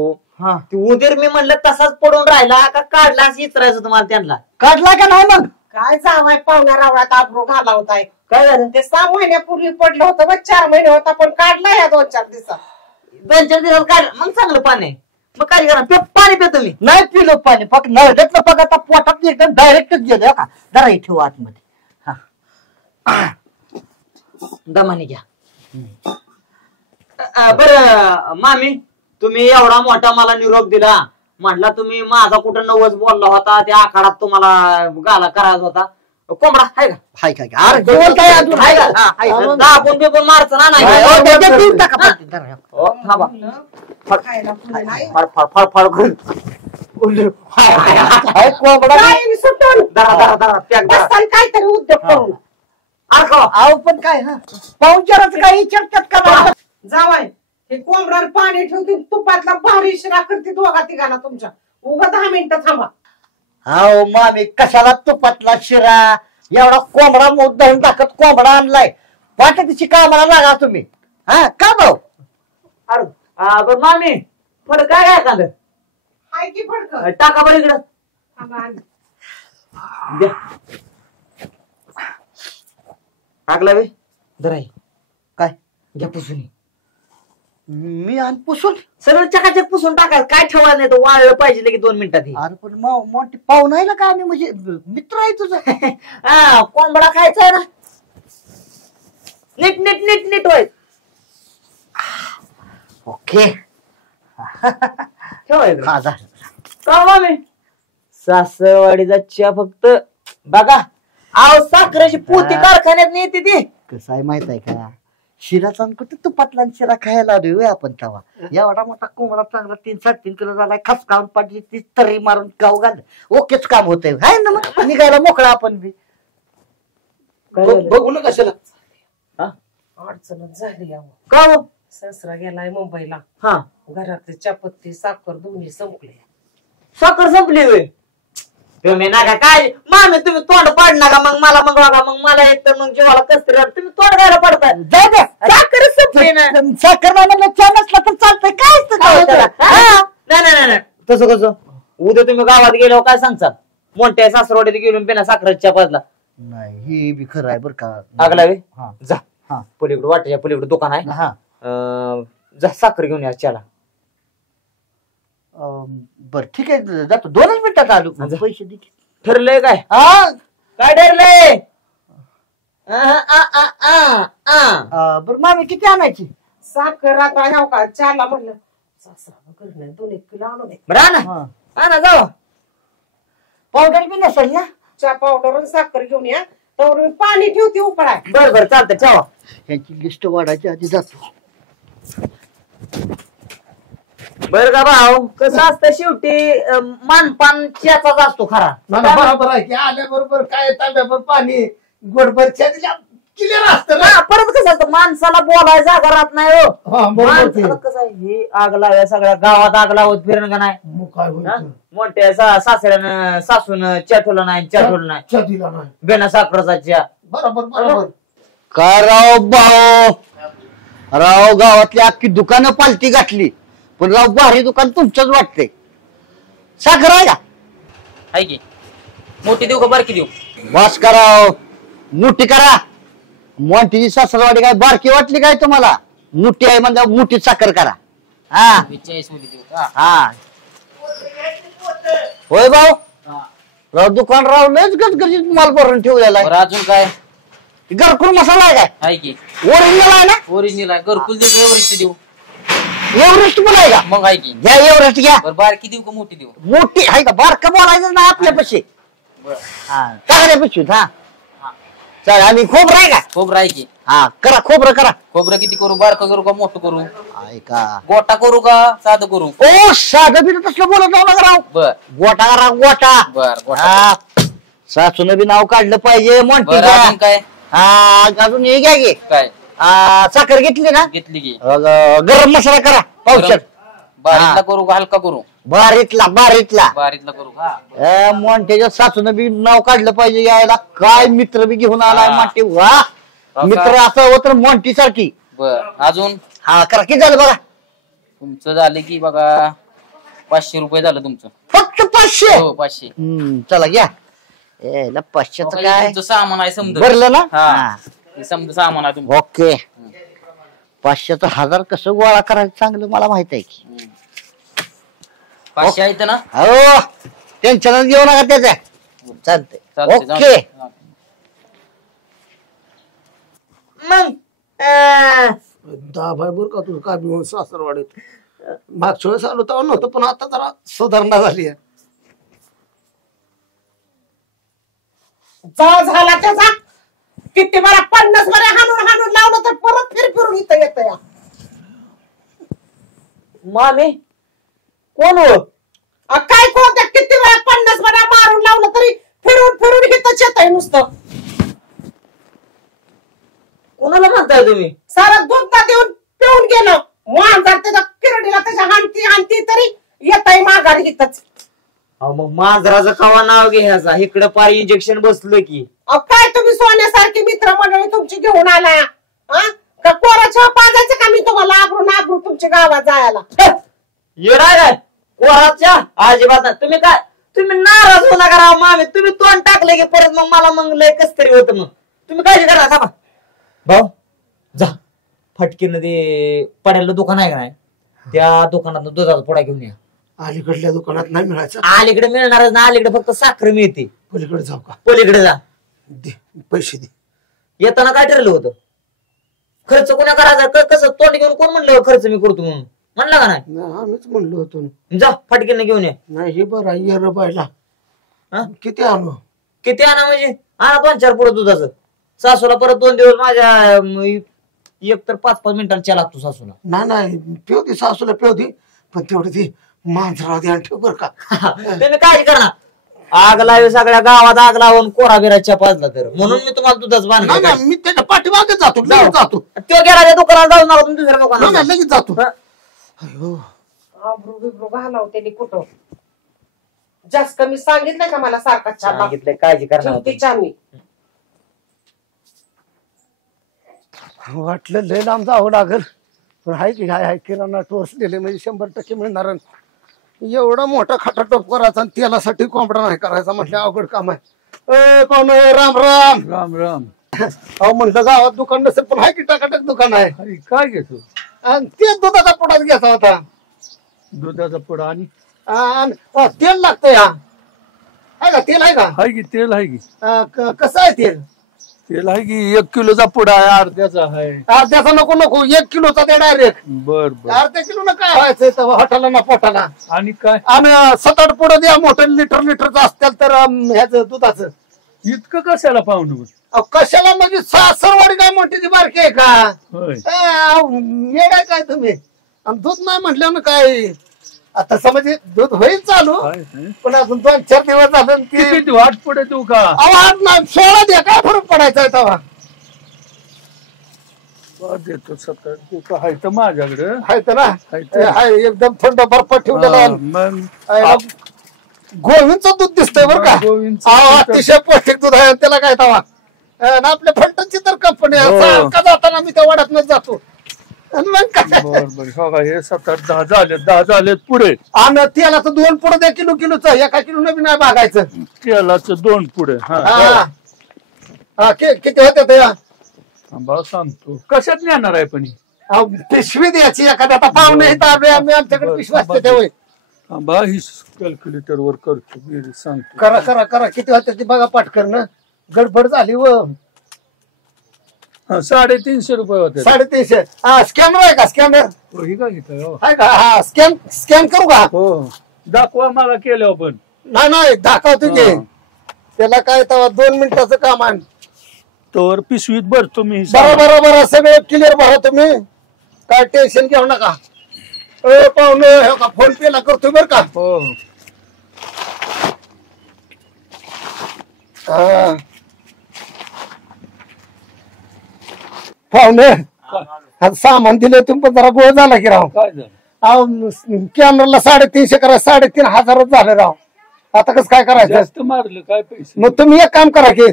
हा ते उंदीर मी म्हणलं तसाच पडून राहिला का काढला असं विचारायचं तुम्हाला त्यांना काढला का नाही मग काय जावाय पाहुण्या रावळात आबरू घाला होताय काय झालं ते 6 महिन्यापूर्वी पडलं होतं बघ 4 महिने होता पण काढला या 2-4 दिवसात 2-4 दिवसात काढ मग चांगलं पाणी आहे. मग काय करा पाणी पितो मी. नाही पिलो पाणी फक्त नळ्यातलं बघ आता पोटात एकदम डायरेक्टच गेलं का. जरा इथे ठेवू आतमध्ये. हा दमाने घ्या. बर मामी तुम्ही एवढा मोठा मला निरोप दिला म्हटला तुम्ही माझा कुठं नवस बोलला होता त्या आखाडात तुम्हाला गाला करायचा होता. कोंबडा आहे का? हाय काय अरे जेवण काय अजून आहे का? दाबून बिबून मारचं ना नाही हो, त्याच्यात देऊन टाका पाणी. जरा. हो, थांबा. खायला पुढे नाही. फड फड फड फड करून. हाय कोंबडा काय सुटून दरा दरा दरा पॅक दरा. बसताना काहीतरी उद्योग करून आरखा. अहो पण काय हा पाहुणचाराचं काही विचारतात का नाही? जावाय हे कोंबड्यावर पाणी ठेवते तुपातला भारी शिरा करते दोघा तिघांना तुमच्या उगा 10 मिनिटं थांबा. अहो मामी कशाला तुपातला शिरा एवढा कोंबडा मुद्दाहून टाकत कोंबडा आणलाय. वाटतीची कामाला लागा तुम्ही. हा का भाऊ? अरे बरं मामी फड काय काय कांद हाय की फडक टाका बरं इकडं. द्या. टाकला बे दराई काय घ्या पुसून मी आणि पुसून सगळं चकाचक पुसून टाका. काय ठेवला नाही तर वाळलं पाहिजे की 2 मिनिटात हे. अरे पण मोठी पाहुणा आहे ना का आम्ही म्हणजे मित्र आहे तुझा. हा कोंबडा खायचा आहे ना. नीट नीट नीट नीट होय. ओके ठेवायचं हा झालं. का मामी सासरवाडीचा च्या फक्त बघा. अहो साखरेची पोती कारखान्यात नेते ती. कसं आहे माहित आहे का शिराचा कुठे तुपातला शिरा खायला आलोय आपण तेव्हा. एवढा मोठा कोंबडा चांगला 3-3.5 किलो झालाय. खस खाऊन पाठी ती तरी मारून गाव घाल. ओकेच काम होतंय हाय ना. मग निघायला मोकळा आपण बी. बघू ना कशाला अडचणच झाली अहो. का हो? ससरा गेलाय मुंबईला. हा घरातले चपाती साखर दोन्ही संपले. साखर संपली होय. तुम्ही नका काय मामी तुम्ही तोंड पाड नका मग मला मग बघा मग मला एक तर मग जेव्हा कसं राहत तुम्ही तोंड घ्यायला पडताय. जाऊ दे. साखर संपली ना. साखर नाही म्हणलं चहा नसला तर चालतंय. काय असतं काय गावात होतं? त्याला? हा? नाही नाही नाही तसं कसं उद्या तुम्ही गावात गेल्यावर काय सांगता मोठ्या सासरवाडीत गेलो बिना साखरेच्या पाजला नाही हे बी खरं आहे बरं का. आगला वे हा. जा हा. पलीकडे वाट्याच्या पलीकडे दुकान आहे. हा जा साखर घेऊन या चला. बर ठीक आहे जातो 2च मिनिटात आलो. जा. पैसे दे की. ठरलंय काय? हा काय ठरलंय? बर मामी किती आणायची? साखर आता ह्याव का चहाला म्हणलं सासरा करणं 2-1 किलो आणून दे. बरं ना हा. हा ना जाऊ. पावडर बी नसेल ना. चहा पावडर आणि साखर घेऊन या तर मी पाणी ठेवते उकळाय. बर बर चालतंय ठेवा. यांची लिस्ट वाढायची आधी जातो. बर का भाऊ कसं असतं शेवटी मानपान च्याचाच असतो खरा. मला बरोबर आहे की आल्याबरोबर काय तांब्यावर पाणी गोडभर क्लिअर असतं ना. हा, परत कसं असतं माणसाला बोलायला जागा राहत नाही हो. हा, बरोबर ते. माणसाला कसं आहे, हे आग लाव्या सगळ्या गावात आग लावत फिरणं का नाही. मग काय होईल हा? तर? मोठ्या सासऱ्यानं सासून च्या ठेवलं नाही च्या ठेवलं नाही चहा दिला नाही. बिना साखरेचा च्या. बरोबर बरोबर. काय राव भाऊ राव गावातली अख्खी दुकानं पालती घातली पण राव भारी दुकान तुमचंच वाटतंय. साखर आहे का? आहे की मोठी देऊ का बारकी देऊ? बस कराव मोठी करा. मोठीची सासरवाडी काय बारकी वाटली काय तुम्हाला? मोठी आहे म्हणजे मोठी साखर करा. हा 40 मध्ये देऊ का? हा होय भाऊ राव दुकान राव लयच गजगजीत माल भरून ठेवलेला बरं अजून काय आहे. घरकुल मसाला आहे काय? आहे की ओरिजिनल आहे ना? ओरिजिनल आहे. घरकुल देऊ एवढीच देऊ एव्हरेस्ट पण आहे का? मग आहे की. घ्या एव्हरेस्ट घ्या. बरं बारकी देऊ का मोठी देऊ? मोठी आहे का? बारका बोलायचं ना आपल्यापाशी. बरं चांगल्या पिशवीत. हा चल आणि खोबरं आहे का? खोबरं आहे की. हा करा खोबरं करा. खोबरं किती करू? बारकं करू का मोठं करू? ऐका गोटा करू का साधं करू? ओ साधं बिन तसलं बोलत जाऊ नका राव. बर गोटा करा गोटा. बर गोटा. हा सासून बी नाव काढलं पाहिजे बरं म्हणते. अजून काय हा अजून हे घ्या की काय साखर घेतली ना? घेतली की. गरम मसाला करा पावशेर. बारीतला करू का हलका करू? बारीतला बारीतला. बारीतला करू का? मोंट्याच्या सासून बी नाव काढलं पाहिजे. यायला काय मित्र बी घेऊन आलाय हा. माटे. वा का? मित्र असं होत मोंटी सारखी. बर अजून हा करा किती झालं बघा. तुमचं झालं की बघा 500 रुपये झालं तुमचं. फक्त 500. हो 500. चला घ्या. ए 500च काय तुमचं सामान आहे समजा. भरलं ना? हा हे समजा सामान आहे तुमचं. ओके 500चं 1000 कसं गोळा करायचं चांगलं मला माहित आहे की. 500 आहेत ना? हो टेन्शनच घेऊ नका त्याच्या चालतंय. ओके मग दाबाय बर का तुझं काय बिवून सासरवाडीत मागच्या वेळेस आलो तेव्हा नव्हतं पण आता जरा सुधारणा झाली आहे. झाला त्याचा किती मला 50 बरे हाणून हाणून लावलं तर परत फिरून इथं येत या. मामी कोण हो? काय कोणत्या किती वेळा 50 बऱ्या मारून लावलं तरी फिरून इथंच येत आहे नुसतं. कोणाला म्हणताय तुम्ही? सारं दूध देऊन पिऊन गेलं मांजर त्याच्या किरडीला त्याच्या हाणती तरी येत आहे माघारी इथंच. अहो मग मांजराचं कवा नाव घ्यायचा इकडं पार इंजेक्शन बसलं की. काय तुम्ही सोन्यासारखी मित्रमंडळी तुमची घेऊन आला का कोराच्या पाजायचं का मी तुम्हाला आबरू तुमच्या गावात जायला. येडा काय कोराच्या अजिबात नाही. तुम्ही नाराज होऊ नका राव मामी. तुम्ही तोंड टाकले की परत मग मला मग लय कस तरी होतं. मग तुम्ही काळजी करा का भाऊ जा फटकीनं ते पडायला दुकान आहे का नाही त्या दुकानात दुधाचा पुडा घेऊन या. अलीकडल्या दुकानात नाही मिळायचं. अलीकडे मिळणारच ना. अलीकडे फक्त साखर मिळते. पलीकडे जाऊ का? पलीकडे जा. दे पैसे दे. येताना काय ठरलं होतं? खर्च कोणा करायचा? कसं तोंड घेऊन कोण म्हणलं खर्च मी करतो म्हणून? म्हणला का नाही? आम्हीच म्हणलो होतो. जा फटकीनं घेऊन ये. नाही हे बरं ये रबायला किती आणू? किती आणा म्हणजे आणा 2-4 पुढे दुधाचं. सासूला परत 2 दिवस माझ्या एक तर 5-5 मिनिटांनी चहा लागतो सासूला. नाही पेव दे सासूला पेव दे पण तेवढं ती मांजरा ध्यान ठेव बर का. तुम्ही काय करणार? आग लावे सगळ्या गावात आग लावून कोरा बिराच्या पाजला तर म्हणून मी तुम्हाला दुधाच बांधलं. नाही मी त्याच्या पाठीमागे जातो लगेच जातो. तो गेला त्या दुकानात जाऊ नका तुम्ही दुसऱ्या दुकानात. नाही लगेच जातो. अयो आबरू बिबरू घालावते कुठं जास्त कमी सांगितलंय का मला सारखा चहा सांगितलंय काळजी करणार. चहा मी वाटलं लय लांब जावं लागल पण हाय की हाय किराणा टोर्स दिले म्हणजे 100% मिळणार. एवढा मोठा खाटा टोप करायचा आणि तेलासाठी कोंबडा नाही करायचा म्हटलं अवघड काम आहे. पाहुणे राम राम राम राम. अहो म्हटलं गावात दुकान नसेल पण हाय की टाकाटक दुकान आहे. काय घेतो? आणि ते दुधाचा पुडाच घ्यायचा होता. दुधाचा पुडा आणि तेल लागतंय. आहे का तेल आहे का? हाय की तेल आहे की. कसं आहे तेल? तेल आहे की 1 किलोचा पुडा आहे अर्ध्याचा आहे. अर्ध्याचा नको 1 किलोचा ते डायरेक्ट. बर बर. अर्ध्या किलो ना काय व्हायचं हॉटेलला ना पोटाला. आणि काय? आणि 7-8 पुढे द्या मोठं लिटरचं असतील तर ह्याचं दुधाचं. इतकं कशाला पाहुणं? कशाला म्हणजे सासरवाडी काय मोठी ती बारकी आहे का? होय. येडाय काय तुम्ही? आणि दूध नाही म्हटलं ना काय आता समजे दूध होईल चालू पण अजून 2-4 दिवस झालं किती वाट पुढे देऊ का? आवाज नाही 16 द्या काय फरक पडायचा आहे तेव्हा. देतो 17 देतो आहे तर माझ्याकडे आहे तर ना हाय एकदम थंड बर्फ ठेवलेला. मग गोविंदचं दूध दिसतंय बरं का? अतिशय पौष्टिक दूध आहे त्याला काय तवा. आपल्या फंटांची तर कंपनी सारखा जाताना मी त्या वाड्यातनच जातो. मग काय हे 7-8-10 झालेत पुढे. आणि तेलाचं 2 पुढे द्या किलोचं 1 किलो बी नाही भागायचं. तेलाचं 2 पुढे. किती होते ते सांगतो. कशात नेणार आहे पण? पिशवी द्यायची एखाद्या आता पाहुणे आम्ही आमच्याकडे पिशवी असते तेव्हा. बा ही कॅल्क्युलेटर वर करतो सांगतो. करा किती होते ते बघा पाठकर ना. गडबड झाली व 350 रुपये होते. 350. स्कॅनर आहे का? स्कॅनर ही का घेतोय? आहे का? हा स्कॅन करू का? हो दाखवा मला केलं पण. नाही दाखवतो की त्याला काय तेव्हा 2 मिनिटाचं काम आहे. तर पिशवीत भरतो मी. बरोबर सगळं क्लिअर भरा तुम्ही काय टेन्शन घेऊ नका. पाहुणे का फोन पे ला करतो बरं का? हो पाहुणे सामान दिले तुम्ही पण जरा गोळ झाला की राव. काय झालं? कॅमेराला 350 करा 3,500 झाले राव. आता कसं काय करायचं? जास्त मारलं काय पैसे? मग तुम्ही एक काम करा की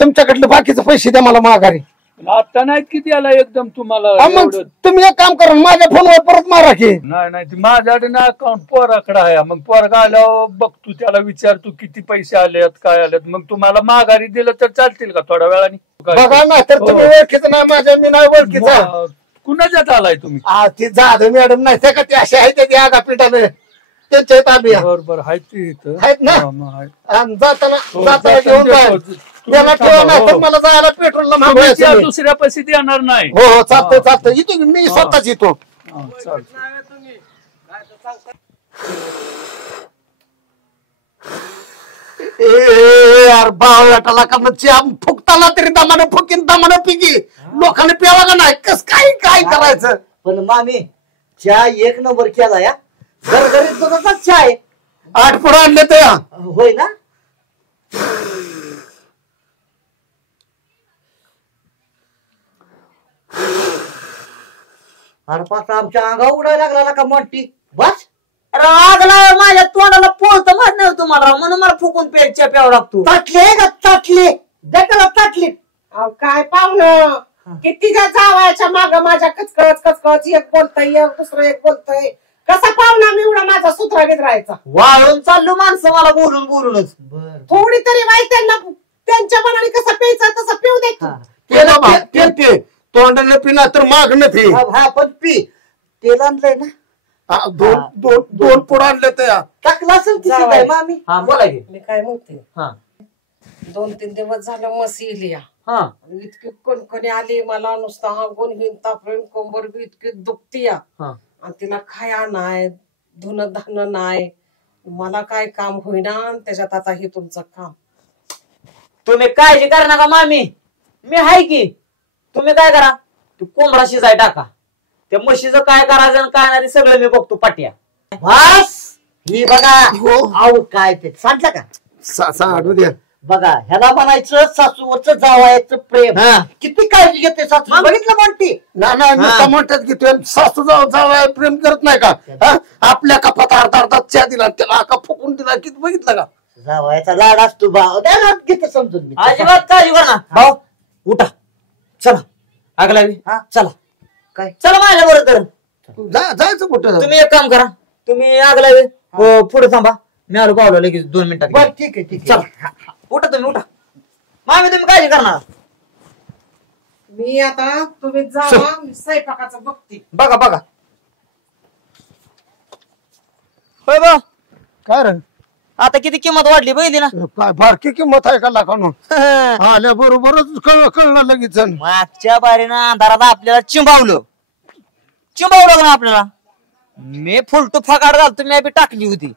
तुमच्याकडले बाकीचे पैसे द्या मला माघारी. आता नाहीत किती आला एकदम तुम्हाला? मग तुम्ही एक काम करा माझ्या फोनवर परत मारा की. नाही ती माझ्याकडे ना अकाउंट पोराकडे आहे. मग पोरगा आल्यावर बघतो त्याला विचारतो किती पैसे आलेत काय आलेत. मग तुम्हाला माघारी दिलं तर चालतील का थोड्या वेळाने? बघा ना तर तुम्ही ओळखीचं नाही माझ्या मी नाही ओळखीचा. कुणाच्यात आलाय तुम्ही? ते जाधव मॅडम नाही ते का ते असे आहे ते आगापीठाने त्यांच्या इथं आम्ही या. बरोबर आहे ती इथं आहेत ना? हा, मग आहे. आणि जाताना हो, जाताना घेऊन जाताना जाय देतो. त्याला तुम्ही ठेवा नाही थांबा, तर हो. मला जायला पेट्रोलला तुम्ही मागवायचं त्या नाही. दुसऱ्या पैसे देणार नाही हो हो चालतंय चालतंय येतो की मी स्वतःच येतो. हा, चालतंय. यार बावटाला का मग चहा फुकताला तरी दमानं फुकीन दमानं पिकी लोकांनी प्यावा का नाही कस काय काय करायचं. पण मामी चहा एक नंबर केला या घरघरीत दुधाचा चहा आहे. 8 पुढे आणले तर या. होय ना. अरे पाच आमच्या अंगावर उडायला लागला का मोठी बस. अरे आगला माझ्या तोंडाला पोळत माहित नाही तुम्हाला म्हणून मला फुकून प्यायच्या प्यावं लागतो. ताटले का ताटले देखला ताटले. अहो काय पाहुणं किती जावायच्या माग माझ्या कचकच कचकच एक बोलतय एक दुसरं एक बोलतय कसा पाहुणा मी एवढा माझा सुधरा राहायचा. वाळून चाललो माणसं मला बोलून बोलूनच. थोडी तरी माहिती त्यांना त्यांच्या मनाने कसं प्यायचं तसं पिऊ दे. ते तोंडाने पिना तर मागणं ते हा पण पी तेल आणलंय ना. दोन पुढे आणले तर या. टाकला असेल तिथे काय मामी. हा बोला की. मी काय म्हणते हा 2-3 दिवस झालं मस येईल या हा इतकी कणकणी आली मला नुसता हागून घेऊन तापून कंबर बी इतकी दुखती या हा आणि तिला खाया नाही धुणं धाणं नाही मला काय काम होईना आणि त्याच्यात आता हे तुमचं काम. तुम्ही काळजी करा नका मामी मी हाय की. तुम्ही काय करा तू कोंबडा शिजाय टाका त्या म्हशीचं काय करायचं आणि काय नाही ते सगळं मी बघतो पाट्या. बस ही बघा हो. आऊ काय ते सांगता का. साडू द्या. बघा ह्याला म्हणायचं सासूवरचं जावायचं प्रेम. हा. किती काळजी घेते सासू बघितलं म्हणते. ना नुसता म्हणतात की तू सासू जाऊ प्रेम करत नाही का हा? आपल्या कपात अर्धा चहा दिला त्याला आका फुकून दिला किती बघितलं का. जावायचा लाड असतो भाऊ त्याला घेते समजून मी. अजिबात काळजी करा ना. भाऊ उठा चला आगलावी हा. चला काय चला माझ्या बरोबर. जायचं कुठं. तुम्ही एक काम करा तुम्ही आगलावी पुढे थांबा मी आलो पावलं लगेच 2 मिनिटात. बर ठीक आहे ठीक आहे. चला उठा तुम्ही उठा मामी तुम्ही काळजी करणार. मी आता तुम्ही जावा मी स्वयंपाकाचं बघते. बघा बघा होय बा काय रे आता किती किंमत वाढली बघितली ना. काय बारकी किंमत आहे का लाखानो आल्या बरोबरच कळलं लगेच. मागच्या बारीनं अंधारात आपल्याला चिंबावलं ना आपल्याला. मी फुलटू फकाड घालतो मी बी टाकली होती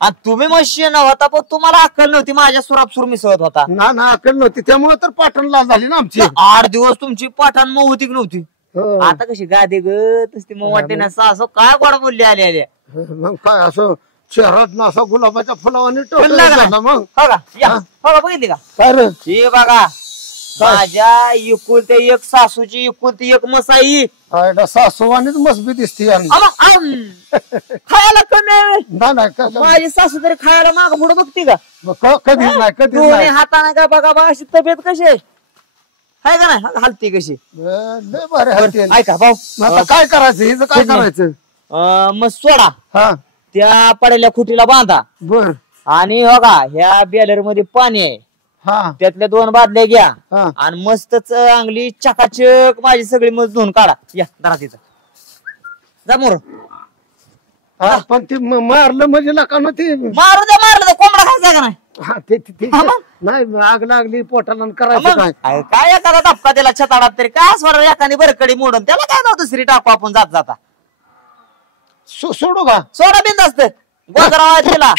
आणि तुम्ही मशी नव्हता पण तुम्हाला अक्कल नव्हती माझ्या सुरात सुर मिसळत होता. ना अक्कल नव्हती त्यामुळे तर पाटण लाल झाली ना आमची. 8 दिवस तुमची पाठाण मऊ होती की नव्हती. हो. आता कशी गादे गती मग वाटते ना सासू काय गोड बोलली आल्या आल्या. मग काय असं शहरात ना असा गुलाबाच्या फुलावानी फुलला का नाही? मग हो का या हो का बघितली का काय रे हे बघा माझ्या एकुलते एक सासूची एकुलती एक मसाई आयला सासूवानीच मस्बी दिसते खायला कमी आहे. नाही माझी सासू तरी खायला माग पुढे बघते का कधीच नाही कधीच दोन्ही नाही. हाताने का बघा बा अशी तब्येत कशी आहे हाय का नाही हालती कशी. लय भारी हालते. ऐका भाऊ मग आता काय करायचं हिचं काय करायचं. मग सोडा हा त्या पडलेल्या खुटीला बांधा बर आणि हो का ह्या बॅलर मध्ये पाणी आहे हा त्यातल्या 2 बादल्या घ्या हा. आणि मस्तच अंगली चकाचक माझी सगळी मस्त धुवून काढा या दरा तिचं जा मोर हा, पण ती मारलं म्हणजे नका ना ती मारलं तर कोंबडा खायचा का नाही. हा, ते हा मग? नाही आग लागली पोटाला आणि करायचं मग काय. काय एखादा धपका त्याला छताडात तरी काय स्वर एखादी बरकडी मोडून त्याला काय जाऊ दुसरी टाकू आपण जात जाता सोडू का सोडा बिंद असत गोदरा तिला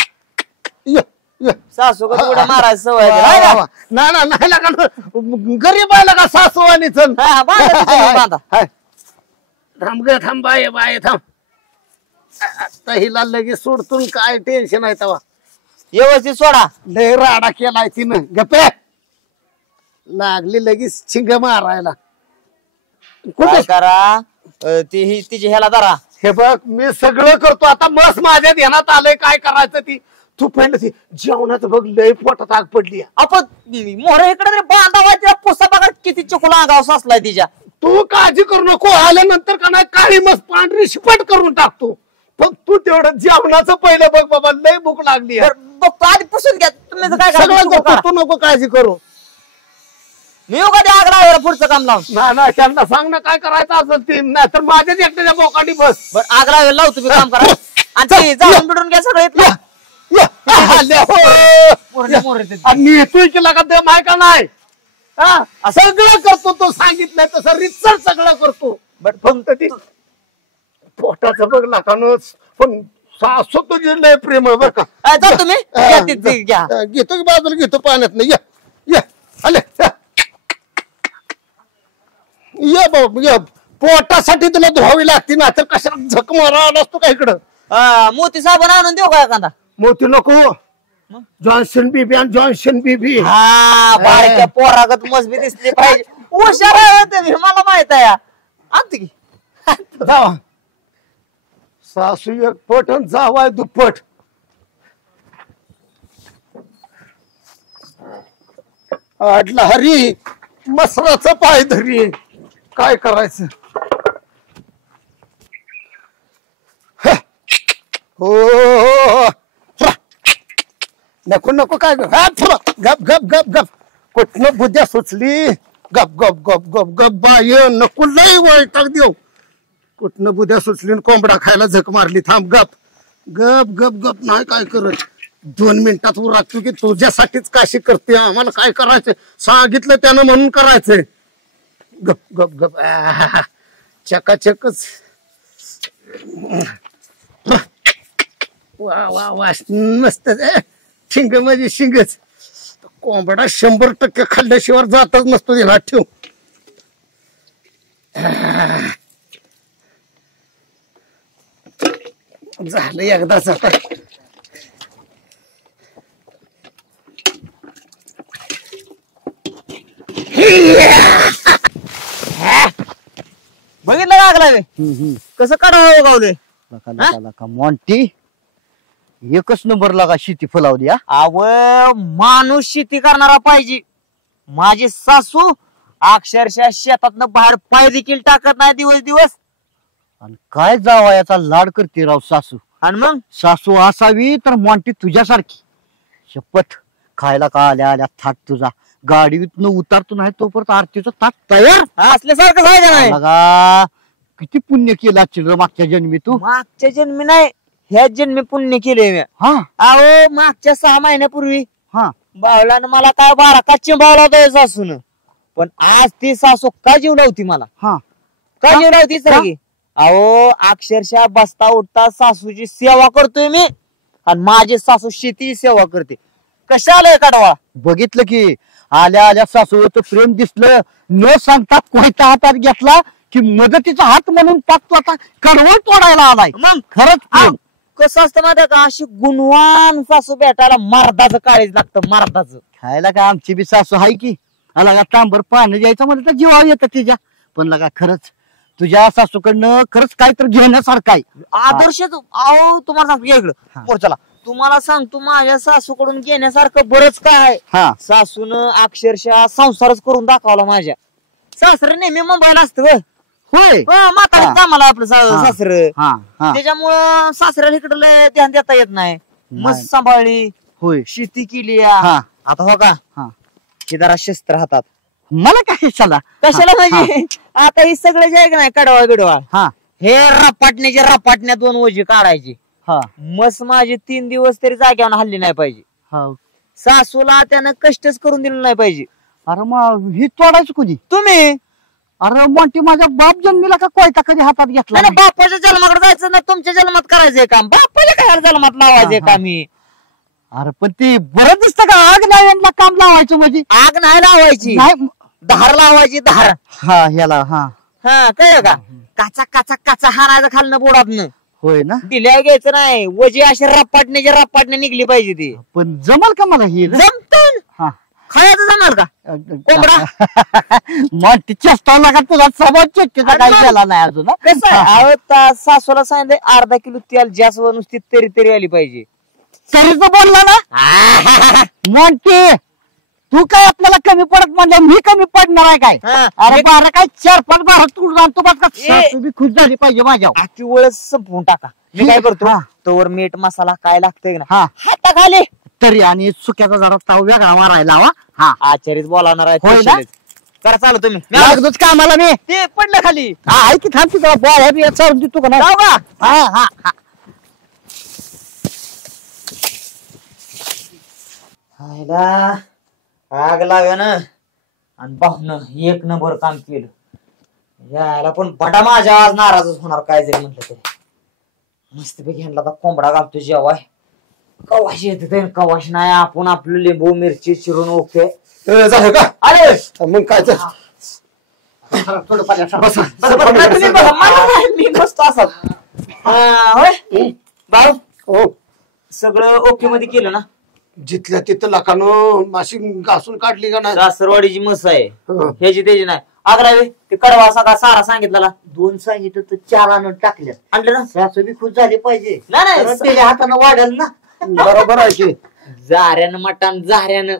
ये, ये. सासू का उड्या मारायची सवय आहे वा, तिला, हाय वा, का? वा. नाही लागा ना. गरीब आहे का सासू आणि चल हा, हा, बांधा तिथं, बांधा. थांब ग थांब बाय थांब. आता हिला लगेच सोडतून काय टेन्शन आहे तेव्हा. व्यवस्थित सोडा लय राडा केलाय तिनं गप्पे लागली लगेच छिंग मारायला. काय कुठे करा तिची ह्याला धरा हे बघ मी सगळं करतो आता मस माझ्या ध्यानात आलंय काय करायचं ती तू पण जेवणात बघ लय पोटात आग पडली. आपण मोहर इकडे तरी बांधावा पुसा बघा किती चुकला अंगाव साचलाय तिच्या. तू काळजी करू नको आल्यानंतर का नाही काळी मस पांढरी शिपट करून टाकतो. फक्त तू तेवढं जेवणाचं पहिलं बघ बाबा लय भूक लागली. बघतो आधी पुसून घ्या तुम्ही तर काय सगळं करा करतो तू नको काळजी करू. मी येऊ कधी आग लावायला पुढचं काम लावून ना त्यांना सांग ना काय करायचं असेल ते नाही तर माझ्याच एकट्याच्या बोकाटी बस. बरं आग लावायला लावू तुम्ही काम करा आणि ते जाऊन बिडून घ्या सगळं येत या, या. आले, हो. आणि येतोय की लगा दम आहे का नाही हा? सगळं करतो तो सांगितलंय तसं रितसर सगळं करतो बट फक्त ती पोटाचं बघ लाखानच पण सासू तुझी लय प्रेम आहे बरं का जा तुम्ही घ्या ते घ्या. घेतो की बाजूला घेतो पाण्यात नाही या आले ये बाबा ये पोटासाठी तुला धुवावी लागते ना तर कशाला झक मारावा असतो का इकडं मोती साबण आणून देऊ का एखादा मोती नको जॉन्सन बीबी आणि जॉन्सन बीबी हा बारक्या पोरागत मजबी दिसली पाहिजे हुशार आहे तुम्ही मला माहित आहे आणते की जावा सासू एक पट आणि जावाय दुप्पट आडला हरी मसराचं पाय धरी काय करायचं हो नको नको काय गप गप गप गप कुठनं बुद्ध्या सुचली गप गप गप गप गप बाय नको लय वैताग देऊ कुठनं बुद्ध्या सुचली कोंबडा खायला झक मारली थांब गप गप गप गप नाही काय करत 2 मिनिटात उरकतो की तुझ्यासाठीच काशी करते आम्हाला काय करायचं सांगितलं त्यानं म्हणून करायचंय गप गप गप चकाचकच वा वा वा मस्त शिंग म्हणजे शिंगच कोंबडा 100% खाल्ल्याशिवाय जातच नसतो दिला ठेव झालं एकदाच आता बघितलं का लागला कसं काढावं गावले मॉन्टी एकच नंबर लागा शेती फुलावली अव माणूस शेती करणारा पाहिजे माझी सासू अक्षरशः शेतातनं बाहेर पाय देखील टाकत नाही दिवस दिवस आणि काय जावा याचा लाड करते राव सासू आणि मग सासू असावी तर मॉन्टी तुझ्यासारखी शपथ खायला का आल्या आल्या थाट तुझा गाडीतनं उतारतो नाही तोपर्यंत आरतीचं ताट तयार असल्यासारखं व्हायचं नाही लगा किती पुण्य केला चिल्ड्र मागच्या जन्मी तू मागच्या जन्मी नाही ह्याच जन्मी पुण्य केले मी हा अहो मागच्या 6 महिन्यापूर्वी हा बावलानं मला काय 12 का चिंबावला होता सासून पण आज ती सासू का जीव लावती मला हा का जीव लावती सगळी अहो अक्षरशः बसता उठता सासूची सेवा करतोय मी आणि माझी सासू शेतीची सेवा करते कशाला काढवा बघितलं की आल्या आल्या सासूचं प्रेम दिसलं न सांगता कोयता हातात घेतला की मदतीचा हात म्हणून टाकतो आता कडवळ तोडायला आलाय मग खरंच प्रेम. कसं असतं माहिती का अशी गुणवान सासू भेटायला मर्दाचं काळीच लागतं मर्दाचं खायला काय आमची बी सासू हाय की लगा तांबर पाणी द्यायचं म्हणजे तर जीवावर येतं तिच्या पण लगा खरंच तुझ्या सासूकडनं खरंच काहीतरी घेण्यासारखं आहे आदर्श अहो तुम्हाला सांगतो या इकडं मोर्चाला तुम्हाला सांगतो माझ्या सासूकडून घेण्यासारखं बरंच काय आहे हा सासून अक्षरशः संसारच करून दाखवला माझ्या सासर नेहमी मुंबईला असतं होय म्हातारीच आम्हाला आपलं सासर हा हा त्याच्यामुळं सासऱ्याला इकडे ध्यान देता येत नाही मस्त सांभाळली होय शेती केली हा. आता हो का हा हे जरा शस्त्र हातात मला काय चला कशाला म्हणजे आता हे सगळं जे आहे की नाही कडवा बिडवा हा हे रपाटण्या 2 वजी काढायची हा मस माझे 3 दिवस तरी जाग्यावर हल्ली नाही पाहिजे हा सासूला त्यानं कष्टच करून दिलं नाही पाहिजे अरे मग ही तोडायचं कोणी तुम्ही अरे मोठी माझ्या बाप जन्मीला का कोयता कधी हातात घेतला नाही बापाच्या जन्माकडे जायचं नाही तुमच्या जन्मात करायचंय काम बापाच्या काय जन्मात लावायचंय काम मी अरे पण ती बरं दिसतं का आग लावायला काम लावायचं म्हणजे आग नाही लावायची नाही धार लावायची धार हा ह्याला हा हा कळलं का काचा काचा काचा हाणायचं खालनं बोडातनं होय ना दिल्या घ्यायचं नाही वजी अशी रपाटण्या निघली पाहिजे ती पण जमल का मला ही जमतं हा खायचं जमाल का कोंबडा मोठी चेष्टा लागा तुझा स्वभाव चेष्टेचा काही केला नाही अजून हा? कसं आहे अहो सासूला सांगितलं अर्धा किलो तेल जास्त नुसती तरी आली पाहिजे तरी तो बोलला ना मोठी तू काय आपल्याला कमी पडत म्हणलं मी कमी पडणार आहे काय हा. अरे बारा काय 4-5 बारा तू जाणतो बस का ए. सासू बी खुश झाली पाहिजे माझ्या आखी वेळच संपवून टाका मी काय करतो हा. तोवर मीठ मसाला काय लागतंय ना हा हाताखाली तरी आणि सुक्याचा जरा ताव वेगळा मारायला हवा हा आचार्यच बोलावणार आहे होय ना? स्पेशलिस्ट. करा चालू तुम्ही लागतोच कामाला मी ते पडलं खाली हा ऐक थांब तुझा बॉल चढून देतो का नाही जाऊ का हा हा हा आयला आग लाव्या ना आणि पाहुणं एक नंबर काम केलं. यायला पण बडा माझ्या आज नाराजच होणार काय जरी म्हटलं तरी. मस्तपैकी ह्यांना आता कोंबडा घालतो जेवाय. कवाशी येते कवाश नाही, आपण आपलं लिंबू मिरची चिरून ओके झालं का? अरे मग काय तर थोडं पाण्यात बस बरोबर नाही, तुम्ही बघा, मला नाही, मी मस्त असत. होय भाऊ, हो सगळं ओके मध्ये केलं ना? जिथल्या तिथं लाखानं माशी घासून काढली का नाही? सासरवाडीची मस आहे हं. ह्याची त्याची नाही. अकरावी ते कडवा सगळा सारा सांगितला 2 सांगितलं तर 4 आणून टाकल्यात. आणलं ना? सासू बी खुश झाली पाहिजे. नाही तर नाही, त्याच्या हातानं वाढेल ना. बरोबर आहे की. झाऱ्यानं मटण झाऱ्यानं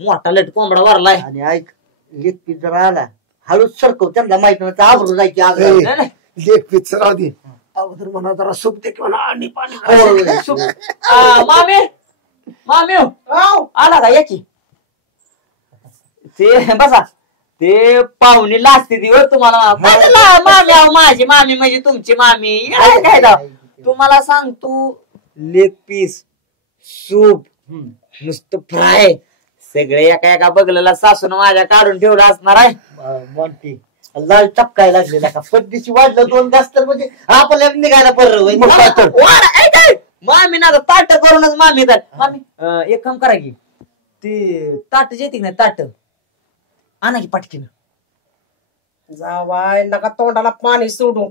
मोठा लट कोंबडा वरलाय. आणि ऐक, लेग पीस जरा आला हळूच सरकव, त्यांना माहित नव्हतं आबरू जायची आग. ए, नाही, नाही. लेग पीस राहू दे. अगोदर म्हणा जरा सूप दे किंवा आणि पाणी मामी मामी हो. आला का याची ते बसा. ते पाहुणे लाजते दिवस तुम्हाला. काय झालं? मामी आहो, माझी मामी म्हणजे तुमची मामी. काय दाव? तुम्हाला सांगतो, लेग पीस सूप नुसतं फ्राय सगळे एका एका बगलेला सासून माझ्या काढून ठेवलं असणार आहे. म्हणते लाल टपकाय लागलेला का पद्धतीची वाढलं 2 घास तर म्हणजे आपल्याला निघायला बरं. मामी ना ताट करूनच मामी तर मामी एक काम करा की ते ताट जे ना ताट आणा की पाटकीनं. जावाय नका तोंडाला पाणी सोडू.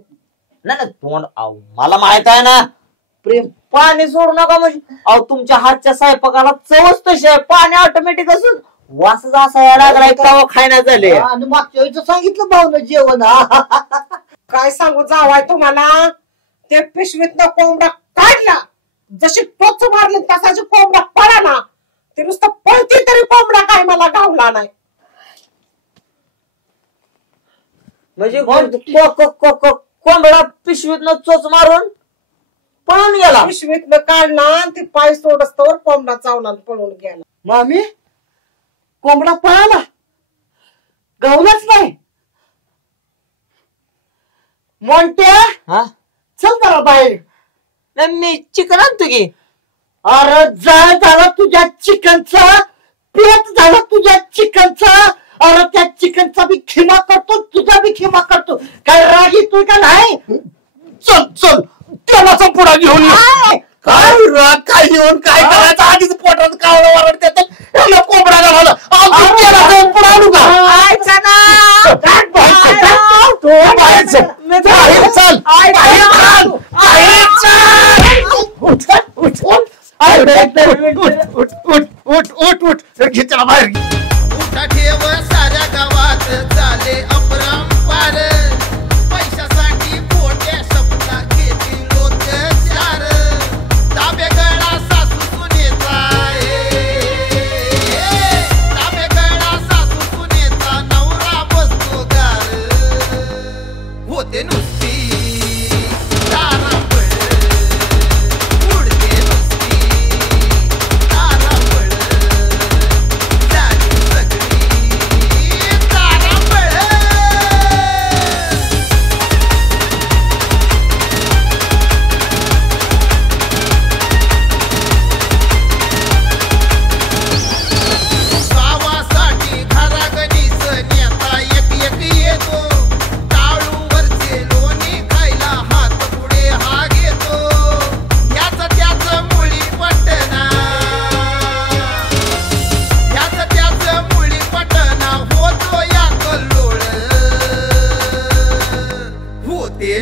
नाही तोंड अहो मला माहित आहे ना प्रेम. पाणी सोडू नका म्हणजे अहो तुमच्या हातच्या स्वयंपाकाला चवच तशी आहे. पाणी ऑटोमॅटिक असून वासच असा यायला लागलाय कवा खायला झाले. आणि मागच्या वेळेचं सांगितलं भाऊन जेवण. काय सांगू जावाय तुम्हाला, ते पिशवीतनं कोंबडा काढला, जशी टोच मारली तसाची कोंबडा पळाला. ते नुसतं पळती तरी कोंबडा काय मला गावला नाही. म्हणजे कोंबडा पिशवीतनं चोच मारून पळून गेला. पिशवीतनं काढला आणि ते पाय सोडस्तवर कोंबडा चावला आणि पळून गेला. मामी कोंबडा पळाला, गावलाच नाही. मोंट्या हा चल जरा बाहेर. नाही मी चिकन आणतो की. अरे जाळ झाला तुझ्या चिकनचा, पेट झाला तुझ्या चिकनचा. अरे त्या चिकनचा बी खिमा करतो, तुझा बी खिमा करतो. काय राग येतोय का नाही? चल चल तेलाचा पुडा घेऊन ये. काय राग काय घेऊन काय करायचं? आधीच पोटात कावळं वरडते तर कोंबडा घालवला. अजून तेलाचा पुडा आणू का? तू बाहेर चल. बाहेर चल. बाहेर चल. बाहेर चल. उठ उठ उठ. उठ उठ उठ उठ उठ. घे त्याला बाहेर घे. उठा ठेव साऱ्या गावात झाले अपरंपार. पैशासाठी पोट्या शब्दा घेतील लोक चार. ताबेगडा सासू सुनेचा, ताबेगडा सासू सुनेचा नवरा बसतो गार. होते नुसती तारांबळ, उडते नुसती तारांबळ. झाली सगळी तारांबळ. गावासाठी घरागणीस नेता एक एक येतो. टाळूवरचे लोणी खायला हात पुढे हा घेतो. याच त्याच मुळी पटना, याच त्याच मुळी पटना. होतो या कल्लोळ, होते